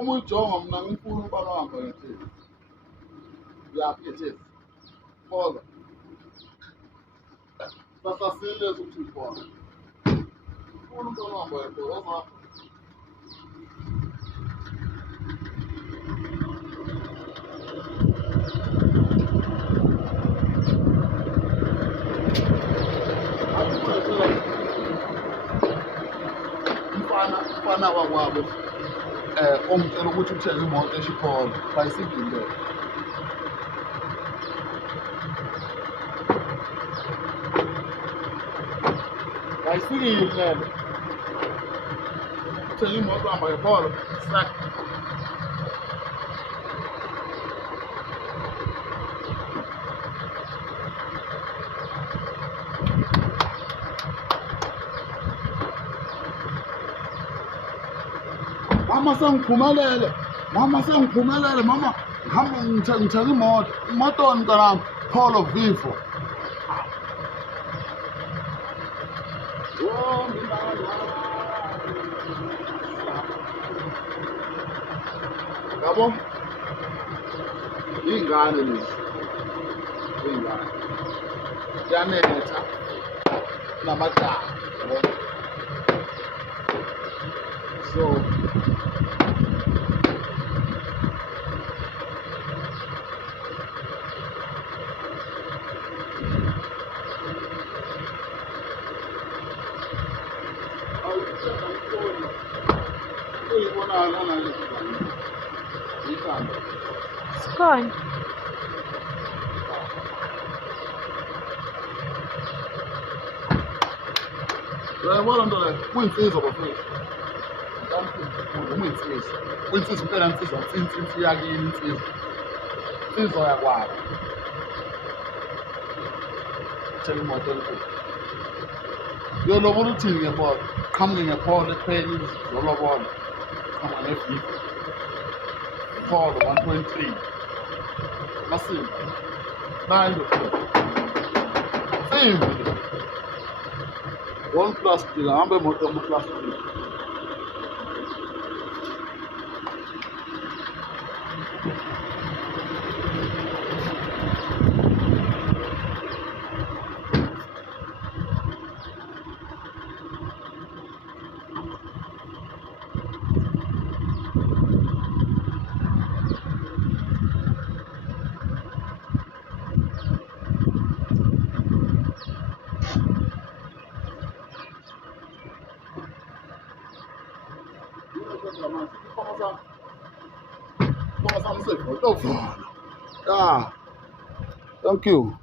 Uma uyijonga mina ngifuna ukuba nohamba ngetheksi. Uyaphi ngetheksi? Phola. Sasasile ukuthi phola. Ufuna ukuba nohamba ngetheksi. Umfana wakwabo ongitshela ukuthi uthenge imoto eShikolo bicycle le. Bicycle le. Uthenge imoto hamba ngePolo slack. Mama sengiphumelele, mama ngihamba ngithenga imoto mntanami Polo Vivo. Yabo ingane lezi ingane yanetha namatala so Sikhona. Uyabona nto leyo kuyinsizwa bafethu. Uyinsizwa. Kuyinsizwa impela insizwa insizwa yakini insizwa. Insizwa yakwabo. Tshela imoto enkulu. Yolobola uthini ngePolo? Qhamuke ngePolo epheli yolobola. Qhamuka ngeVivo. Polo 1.3. Massive. 9 Simple. 1 plastic. Hamba imoto plastic. Yeah. Thank you.